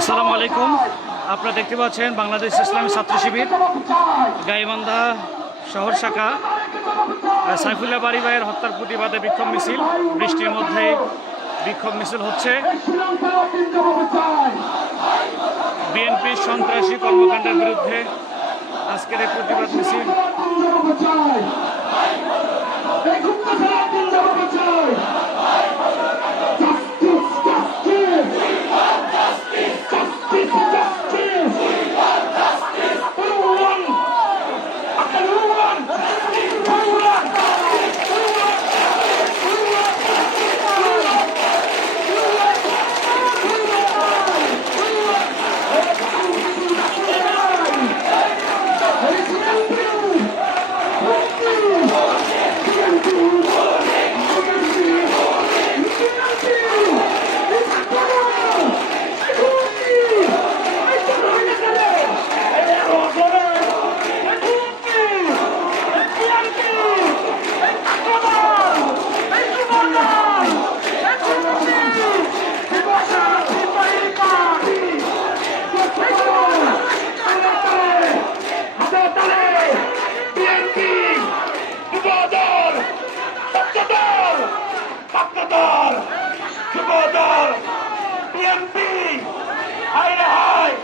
আসসালামু আলাইকুম। আপনারা দেখতে পাচ্ছেন বাংলাদেশ ইসলামী ছাত্র শিবির গাইবান্ধা শহর শাখা সাইফুল্লাহ বাড়ি ভাইয়ের হত্যার প্রতিবাদে বিক্ষোভ মিছিল। বৃষ্টির মধ্যে বিক্ষোভ মিছিল হচ্ছে। বিএনপির সন্ত্রাসী কর্মকাণ্ডের বিরুদ্ধে আজকের এই প্রতিবাদ মিছিল। বিএনপি হায় রে হায়,